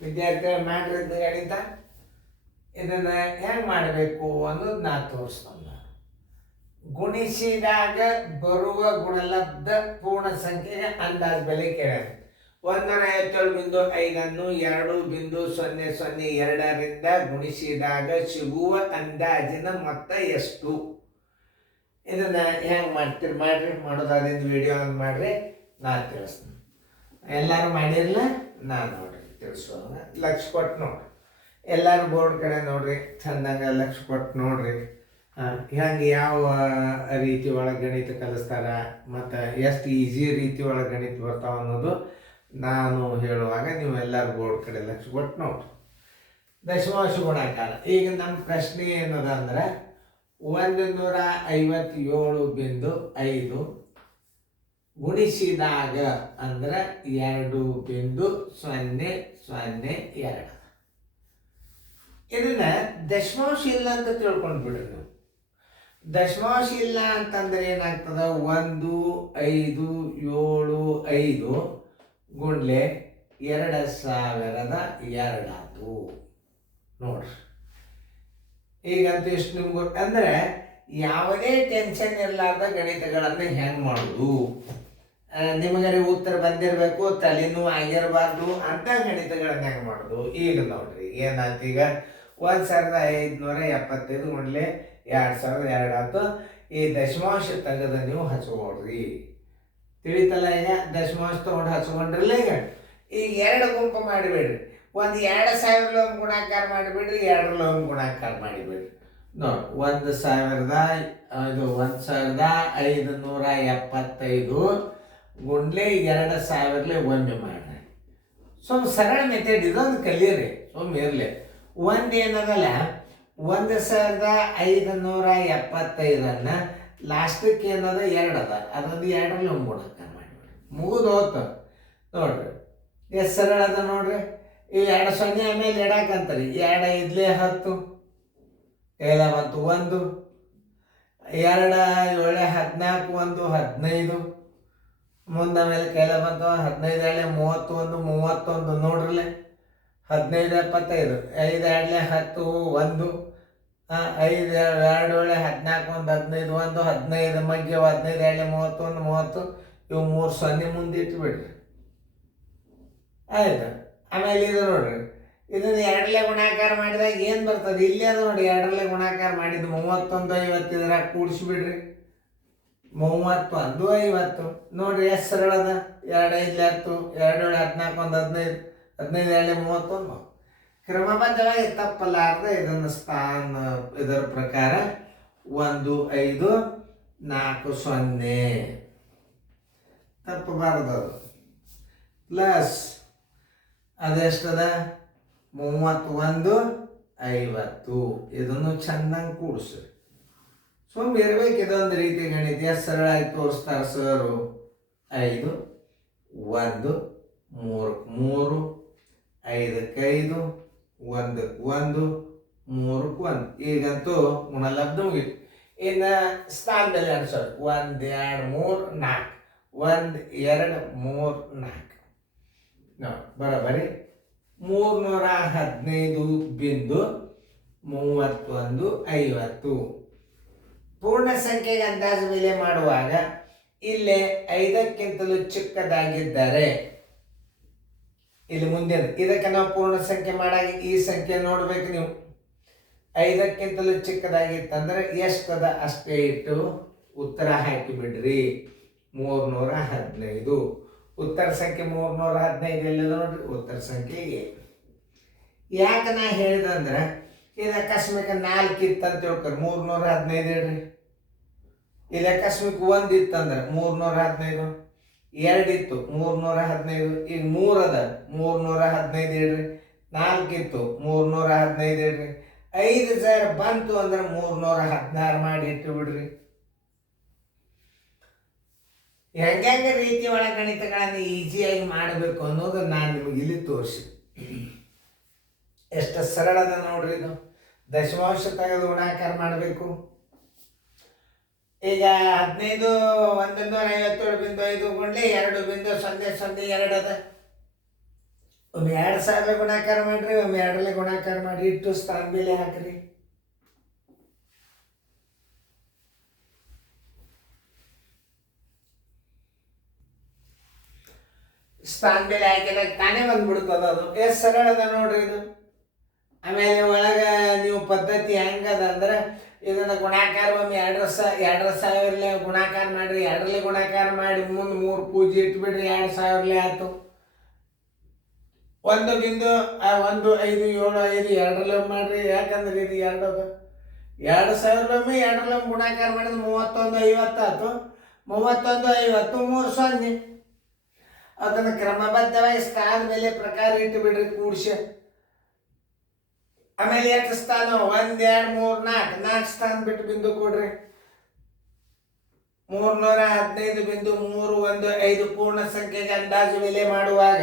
ವಿದ್ಯಾರ್ಥಿಗಳು ಮಾಡಿದ ಗಣಿತ ಇದನ್ನು ಹೆಂಗೆ ಮಾಡಬೇಕು ಅನ್ನೋದು ನಾ ತೋರಿಸ್ತಾನೆ. ಗುಣಿಸಿದಾಗ ಬರುವ ಗುಣಲಬ್ಧ ಪೂರ್ಣ ಸಂಖ್ಯೆಗೆ ಅಂದಾಜು ಬೆಲೆ ಕೇಳ್ಯಾರ. 157.5 2.002ರಿಂದ ಗುಣಿಸಿದಾಗ ಸಿಗುವ ಅಂದಾಜಿನ ಮೊತ್ತ ಎಷ್ಟು? ಇದನ್ನು ಹೆಂಗೆ ಮಾಡ್ತೀರಿ ಮಾಡಿರಿ. ಮಾಡೋದಾದಿಂದ ವಿಡಿಯೋ ಮಾಡಿರಿ, ನಾನು ತಿಳಿಸ್ತೀನಿ. ಎಲ್ಲರೂ ಮಾಡಿರಲ್ಲ, ನಾನು ನೋಡ್ರಿ ತಿಳಿಸೋಣ. ಲಕ್ಷ ಕೊಟ್ಟು ನೋಡ್ರಿ, ಎಲ್ಲರೂ ಬೋರ್ಡ್ ಕಡೆ ನೋಡ್ರಿ, ಚಂದಂಗೆ ಲಕ್ಷ ಕೊಟ್ಟು ನೋಡ್ರಿ. ಹೆಂಗೆ ಯಾವ ರೀತಿ ಒಳಗೆ ಗಣಿತ ಕಲಿಸ್ತಾರ ಮತ್ತು ಎಷ್ಟು ಈಸಿ ರೀತಿ ಒಳಗೆ ಗಣಿತ ಬರ್ತಾವ ಅನ್ನೋದು ನಾನು ಹೇಳುವಾಗ ನೀವು ಎಲ್ಲರೂ ಬೋರ್ಡ್ ಕಡೆ ಲಕ್ಷ ಕೊಟ್ಟು ನೋಡ್ರಿ. ದಶಮಾಂಶ ಗುಣಾಕಾರ. ಈಗ ನಮ್ಮ ಪ್ರಶ್ನೆ ಏನದ ಅಂದ್ರೆ 157.5 ಗುಣಿಸಿದಾಗ ಅಂದ್ರೆ 2.002. ಇದನ್ನ ದಶಮಾಂಶ ಇಲ್ಲ ಅಂತ ತಿಳ್ಕೊಂಡು ಬಿಡ್ರಿ ನೀವು. ದಶಮಾಂಶ ಇಲ್ಲ ಅಂತಂದ್ರೆ ಏನಾಗ್ತದ? 1575 ಗುಂಡ್ಲೆ 2002 ಆತು ನೋಡ್ರಿ. ಈಗಂತೂ ಇಷ್ಟು ನಿಮ್ಗೆ ಅಂದ್ರೆ ಯಾವುದೇ ಟೆನ್ಷನ್ ಇರಲಾರ್ದ ಗಣಿತಗಳನ್ನು ಹೆಂಗೆ ಮಾಡೋದು, ನಿಮಗರೆ ಉತ್ತರ ಬಂದಿರಬೇಕು, ತಲೆನೂ ಆಗಿರಬಾರ್ದು ಅಂತ ಗಣಿತಗಳನ್ನ ಹೆಂಗೆ ಮಾಡೋದು. ಈಗ ನೋಡ್ರಿ ಏನಾಯ್ತು, ಈಗ 1575 ಗುಂಡ್ಲೆ 2002 ಆಯ್ತು. ಈ ದಶಮಾಂಶ ತೆಗೆದು ನೀವು ಹಚ್ಕೊಡ್ರಿ. ತಿಳಿತಲ್ಲ? ಈಗ ದಶಮಾಂಶ ತೊಗೊಂಡು ಹಚ್ಕೊಂಡ್ರಲ್ಲ. ಈಗ 2 ಗುಂಪು ಮಾಡಿಬಿಡ್ರಿ. ಒಂದು 2000 ಲೋಮ್ ಗುಣಾಕಾರ ಮಾಡಿಬಿಡ್ರಿ, 2 ಲೋಮ್ ಗುಣಾಕಾರ ಮಾಡಿಬಿಡ್ರಿ. ನೋಡಿ 1575 ಗುಂಡ್ಲೆ 2000 ಒಮ್ಮೆ ಮಾಡ್ರಿ. ಸ್ವಲ್ಪ ಸರಳ ಮೆಥಡ್ ಇದೊಂದು ಕಲೀರಿ, ಸುಮ್ಮನೆ ಇರಲಿ. ಒಂದು ಏನದಲ್ಲ 1575 ಲಾಸ್ಟಕ್ಕೆ ಏನದ 2 ಅದ, ಅದೊಂದು 2 ಲೋಮ್ ಗುಣಾಕಾರ ಮಾಡಿಬಿಡ್ರಿ. ಮುಗಿದು ಹೋತು ನೋಡ್ರಿ. ಎಷ್ಟು ಸರಳ ಅದ ನೋಡ್ರಿ. ಈ 2 0 ಆಮೇಲೆ ಇಡಾಕಂತಾರಿ. 2 5 10 1 1 2 7 14 1 15 ಮುಂದೆ ಆಮೇಲೆ ಕೈಲ ಬಂತು 15 31 31 ನೋಡ್ರಲ್ಲ. 15 75 5 2 10 1 5 2 14 1 15 1 15 ಮಗ್ಗೆ 15 2 31 30 ಇವು 3 0 ಮುಂದೆ ಇಟ್ಬಿಡ್ರಿ. ಆಯ್ತು. ಆಮೇಲೆ ಇದು ನೋಡ್ರಿ, ಇದನ್ನು 2 ಗುಣಾಕಾರ ಮಾಡಿದಾಗ ಏನು ಬರ್ತದೆ? ಇಲ್ಲೇ ಅದು ನೋಡಿ, 2 ಗುಣಾಕಾರ ಮಾಡಿದ್ದು 31 50 ಇದ್ರಾಗ ಕೂಡಿಸ್ಬಿಡ್ರಿ. 31 50 ನೋಡ್ರಿ ಎಷ್ಟು ಸರಳ ಅದ. 2 5 10 2 7 14 1 15 15 2 31. ಕ್ರಮಬದ್ಧವಾಗಿ ತಪ್ಪಲಾರ್ದ ಇದನ್ನು ಸ್ಥಾನ ಇದರ ಪ್ರಕಾರ 1 5 4 0 ತಪ್ಪಬಾರ್ದು. ಪ್ಲಸ್ ಅದೆಷ್ಟದ? 31 50. ಇದನ್ನು ಚೆನ್ನಾಗಿ ಕೂಡಿಸ್ರಿ. ಸುಮ್ಮನೆ ಇರ್ಬೇಕು. ಇದೊಂದು ರೀತಿ ಗಣಿತ ಎಷ್ಟು ಸರಳಾಗಿ ತೋರಿಸ್ತಾರೆ ಸರು. 5 1 3 3 5 1 1 3 1. ಈಗಂತೂ ಗುಣಲಬ್ಧ ಮುಗಿತು. ಇನ್ನು ಸ್ಥಾನದಲ್ಲಿ ಅನ್ಸೋದು 1 2 3 4 1 2 3 4 ನೋಡಿ ಬರೋಬರಿ 315.3150. ಪೂರ್ಣ ಸಂಖ್ಯೆಗೆ ಅಂದಾಜು ಬೆಲೆ ಮಾಡುವಾಗ ಇಲ್ಲೇ 5ಕ್ಕಿಂತಲೂ ಚಿಕ್ಕದಾಗಿದ್ದರೆ, ಇಲ್ಲಿ ಮುಂದೆ ಇದಕ್ಕೆ ನಾವು ಪೂರ್ಣ ಸಂಖ್ಯೆ ಮಾಡಾಗ ಈ ಸಂಖ್ಯೆ ನೋಡ್ಬೇಕು ನೀವು. 5ಕ್ಕಿಂತಲೂ ಚಿಕ್ಕದಾಗಿತ್ತಂದ್ರೆ ಎಷ್ಟದ ಅಷ್ಟೇ ಇಟ್ಟು ಉತ್ತರ ಹಾಕಿ ಬಿಡ್ರಿ. 315. ಉತ್ತರ ಸಂಖ್ಯೆ 315 ಎಲ್ಲಿದೆ ನೋಡ್ರಿ, ಉತ್ತರ ಸಂಖ್ಯೆ ಎ. ಯಾಕೆ ನಾ ಹೇಳಿದಂದ್ರೆ ಇದು ಅಕಸ್ಮಿಕ 4 ಇತ್ತಂತ ತಿಳ್ಕೊರಿ, 315 ಇಡ್ರಿ. ಇಲ್ಲಿ ಅಕಸ್ಮಿಕ 1 ಇತ್ತಂದ್ರೆ 315, 2 ಇತ್ತು 315, ಈಗ 3 ಅದ 315 ಇಡ್ರಿ. 4 ಇತ್ತು 315 ಇಡ್ರಿ. 5000 ಬಂತು ಅಂದ್ರೆ 316 ಮಾಡಿ ಇಟ್ಟು ಬಿಡ್ರಿ. ಹೆಂಗೆ ರೀತಿ ಒಳ ಗಣಿತಗಳನ್ನು ಈಸಿಯಾಗಿ ಮಾಡಬೇಕು ಅನ್ನೋದು ನಾನು ನಿಮಗೆ ಇಲ್ಲಿ ತೋರಿಸಿ. ಎಷ್ಟು ಸರಳದ ನೋಡ್ರಿ ಇದು. ದಶಮಾಂಶ ತೆಗೆದು ಗುಣಾಕಾರ ಮಾಡಬೇಕು. ಈಗ 15 157.5 ಗುಂಡ್ಲೆ 2.002 ಅದ. ಒಮ್ಮೆ 2000 ಗುಣಾಕಾರ ಮಾಡಿರಿ, ಒಮ್ಮೆ 2ರಲ್ಲಿ ಗುಣಾಕಾರ ಮಾಡಿ ಇಟ್ಟು ಸ್ಥಾನ ಬೆಲೆ ಹಾಕ್ರಿ. ಸ್ಥಾನ ಬೆಲೆ ಹಾಕಿದಾಗ ತಾನೇ ಬಂದ್ಬಿಡ್ತದ. ಅದು ಎಷ್ಟು ಸರಳ ಅದ ನೋಡ್ರಿ ಇದು. ಆಮೇಲೆ ಒಳಗೆ ನೀವು ಪದ್ಧತಿ ಹೆಂಗದ ಅಂದ್ರೆ ಇದನ್ನ ಗುಣಾಕಾರ ಒಮ್ಮೆ 2,000 ಗುಣಾಕಾರ ಮಾಡಿರಿ, 2ರಲ್ಲಿ ಗುಣಾಕಾರ ಮಾಡಿ ಮುಂದೆ 3 ಪೂಜೆ ಇಟ್ಬಿಡ್ರಿ, 2,000 ಆಯ್ತು. 1 ಬಿಂದು 1 5 7 5 2ರಲ್ಲಿ ಮಾಡ್ರಿ. ಯಾಕಂದ್ರೆ ಇದು 2 ಅದ. 2,000 ಒಮ್ಮೆ 2ರಲ್ಲಿ ಗುಣಾಕಾರ ಮಾಡಿದ್ರೆ 31 50 ಆಯ್ತು. 31 50 3 0. ಅದನ್ನು ಕ್ರಮಬದ್ಧವಾಗಿ ಸ್ಥಾನ ಮೇಲೆ ಪ್ರಕಾರ ಇಟ್ಟು ಬಿಡ್ರಿ ಕೂಡಿಸಿ. ಆಮೇಲೆ ಎಷ್ಟು ಸ್ಥಾನ? 1 2 3 4 4 ಸ್ಥಾನ ಬಿಟ್ಟು ಬಿಂದು ಕೊಡ್ರಿ. 315 ಬಿಂದು 3 1 5 ಪೂರ್ಣ ಸಂಖ್ಯೆಗೆ ಅಂದಾಜು ಬೆಲೆ ಮಾಡುವಾಗ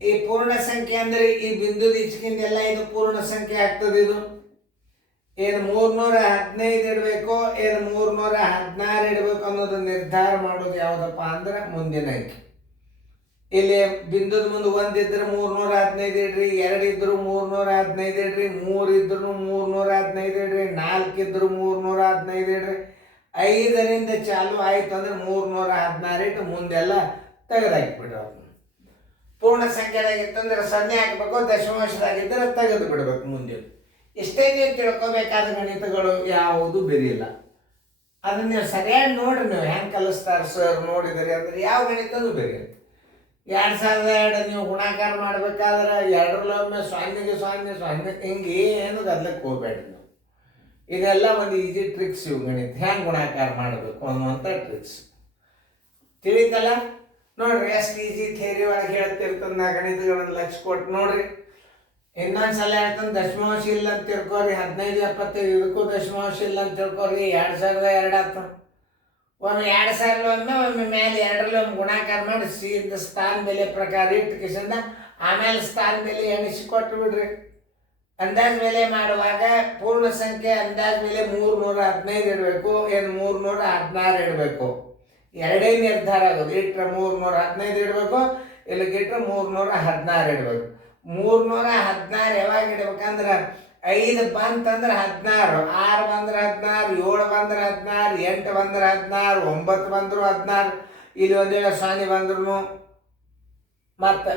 ಈ ಪೂರ್ಣ ಸಂಖ್ಯೆ ಅಂದ್ರೆ ಈ ಬಿಂದುದ ಈಚೆಗಿಂದೆಲ್ಲ ಇದು ಪೂರ್ಣ ಸಂಖ್ಯೆ ಆಗ್ತದೆ. ಇದು ಏನು 315 ಇಡಬೇಕು, ಏನು 316 ಇಡಬೇಕು ಅನ್ನೋದು ನಿರ್ಧಾರ ಮಾಡೋದು ಯಾವುದಪ್ಪ ಅಂದ್ರೆ ಮುಂದಿನ ಅಂಕಿ. ಇಲ್ಲಿ ಬಿಂದುದ ಮುಂದೆ 1 ಇದ್ರೆ 315 ಇಡ್ರಿ, 2 ಇದ್ರು 315 ಇಡ್ರಿ, 3 ಇದ್ರು 315 ಇಡ್ರಿ, 4 ಇದ್ರು 315 ಇಡ್ರಿ. 5ರಿಂದ ಚಾಲು ಆಯ್ತು ಅಂದ್ರೆ 316 ಇಟ್ಟು ಮುಂದೆಲ್ಲ ತೆಗೆದಾಕಿಬಿಡ್ರಿ. ಅವ್ರನ್ನ ಪೂರ್ಣ ಸಂಖ್ಯೆದಾಗಿತ್ತಂದ್ರೆ 0 ಹಾಕ್ಬೇಕು, ದಶಮಾಂಶದಾಗಿದ್ದರೆ ತೆಗೆದು ಬಿಡ್ಬೇಕು ಮುಂದೆ. ಇಷ್ಟೇ ನೀವು ತಿಳ್ಕೊಬೇಕಾದ ಗಣಿತಗಳು ಯಾವುದು ಬೆರಿಯಿಲ್ಲ. ಅದನ್ನ ನೀವು ಸರಿಯಾಗಿ ನೋಡ್ರಿ. ನೀವು ಹೆಂಗೆ ಕಲಿಸ್ತಾರೆ ಸರ್ ನೋಡಿದ್ರಿ ಅಂದ್ರೆ ಯಾವ ಗಣಿತನೂ ಬೆರೆಯಲ್ಲ. 2002 ನೀವು ಗುಣಾಕಾರ ಮಾಡ್ಬೇಕಾದ್ರೆ 2ರಲ್ಲಿ ಒಮ್ಮೆ 0 ಹಿಂಗೆ ಏನು ಗದ್ಲಕ್ಕೆ ಹೋಗ್ಬೇಡ್ರಿ ನೀವು. ಇದೆಲ್ಲ ಒಂದು ಈಜಿ ಟ್ರಿಕ್ಸ್. ಇವು ಗಣಿತ ಹೆಂಗೆ ಗುಣಾಕಾರ ಮಾಡಬೇಕು ಅನ್ನುವಂಥ ಟ್ರಿಕ್ಸ್ ತಿಳಿತಲ್ಲ. ನೋಡ್ರಿ ಎಷ್ಟು ಈಜಿ ಥಿಯರಿ ಒಳಗೆ ಹೇಳ್ತಿರ್ತದೆ. ನಾ ಗಣಿತಗಳನ್ನು ಲಕ್ಷ ಕೊಟ್ಟು ನೋಡ್ರಿ. ಇನ್ನೊಂದ್ಸಲ ಹೇಳ್ತಾನೆ ದಶಮಾಂಶ ಇಲ್ಲ ಅಂತ ತಿಳ್ಕೊರಿ. 15 75 ಇದಕ್ಕೂ ದಶಮಾಂಶ ಇಲ್ಲ ಅಂತ ತಿಳ್ಕೊರಿ. 2002 ಆಯ್ತು. ಒಮ್ಮೆ 2000 ಒಮ್ಮೆ ಮೇಲೆ 2ರಲ್ಲಿ ಒಮ್ಮೆ ಗುಣಾಕಾರ ಮಾಡಿ ಸೀದ ಸ್ಥಾನ ಬೆಲೆ ಪ್ರಕಾರ ಇಟ್ಟು ಕಿಸಿಂದ ಆಮೇಲೆ ಸ್ಥಾನ ಬೆಲೆ ಎಣಿಸಿ ಕೊಟ್ಟು ಬಿಡ್ರಿ. ಅಂದಾಜು ಬೆಲೆ ಮಾಡುವಾಗ ಪೂರ್ಣ ಸಂಖ್ಯೆ ಅಂದಾಜು ಬೆಲೆ 315 ಇಡಬೇಕು, ಏನು 316 ಇಡಬೇಕು. ಎರಡೇ ನಿರ್ಧಾರ ಆಗೋದು. ಇಟ್ಟರೆ 315 ಇಡಬೇಕು, ಇಲ್ಲಿಗೆ ಇಟ್ಟರೆ 316 ಇಡಬೇಕು. 316 ಯಾವಾಗ ಇಡ್ಬೇಕಂದ್ರೆ 5 ಬಂತಂದ್ರೆ 16, 6 ಬಂದ್ರೆ 16, 7 ಬಂದ್ರೆ 16, 8 ಬಂದ್ರೆ 16, 9 ಬಂದ್ರು 16. ಇಲ್ಲಿ ಒಂದು ವೇಳೆ 0 ಬಂದ್ರು ಮತ್ತೆ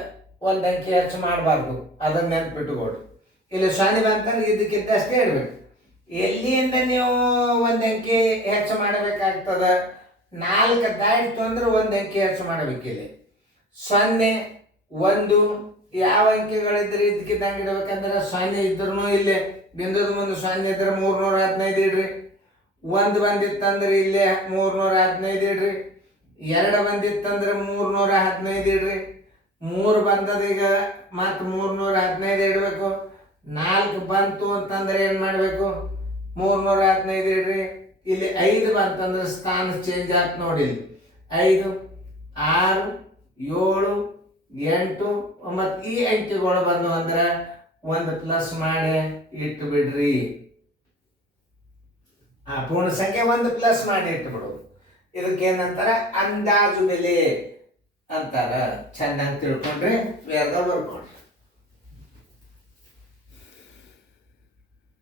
ಒಂದು ಅಂಕಿ ಹೆಚ್ಚು ಮಾಡಬಾರ್ದು. ಅದನ್ನ ನೆನ್ಪಿಟ್ಟುಕೊಡ್ರಿ. ಇಲ್ಲಿ 0 ಬಂತಂದ್ರೆ ಇದಕ್ಕಿದ್ದಷ್ಟೇ ಇಡಬೇಕು. ಎಲ್ಲಿಂದ ನೀವು ಒಂದು ಅಂಕಿ ಹೆಚ್ಚು ಮಾಡಬೇಕಾಗ್ತದೆ? 4 ದಾಟಿತು ಅಂದ್ರೆ ಒಂದು ಅಂಕಿ ಹೆಚ್ಚು ಮಾಡಬೇಕು. ಇಲ್ಲಿ 0 1 ಯಾವ ಅಂಕಿಗಳಿದ್ರೆ ಇದಕ್ಕಿದ್ದಂಗೆ ಇಡ್ಬೇಕಂದ್ರೆ 0 ಇದ್ರೂ ಇಲ್ಲೇ ಬಿಂದುದ ಮುಂದೆ 0 ಇದ್ರೆ 315 ಇಡ್ರಿ. 1 ಬಂದಿತ್ತಂದ್ರೆ ಇಲ್ಲೇ 315 ಇಡ್ರಿ. 2 ಬಂದಿತ್ತಂದ್ರೆ 315 ಇಡ್ರಿ. 3 ಬಂದದ ಈಗ ಮತ್ತೆ 315 ಇಡಬೇಕು. 4 ಬಂತು ಅಂತಂದ್ರೆ ಏನು ಮಾಡಬೇಕು? 315 ಇಡ್ರಿ. ಇಲ್ಲಿ 5 ಬಂತಂದ್ರೆ ಸ್ಥಾನ ಚೇಂಜ್ ಆಯ್ತು ನೋಡಿ. 5 6 7 8 9 ಈ ಅಂಕಿಗಳು ಬಂದು ಅಂದ್ರೆ ಒಂದು ಪ್ಲಸ್ ಮಾಡಿ ಇಟ್ಟು ಬಿಡ್ರಿ. ಪೂರ್ಣ ಸಂಖ್ಯೆ 1 ಪ್ಲಸ್ ಮಾಡಿ ಇಟ್ಟುಬಿಡು. ಇದಕ್ಕೇನಂತಾರ? ಅಂದಾಜು ಬೆಲೆ ಅಂತಾರ. ಚೆನ್ನಾಗಿ ತಿಳ್ಕೊಂಡ್ರೆ ಬೇಗ ಬರ್ಕೊಂಡ್ರಿ.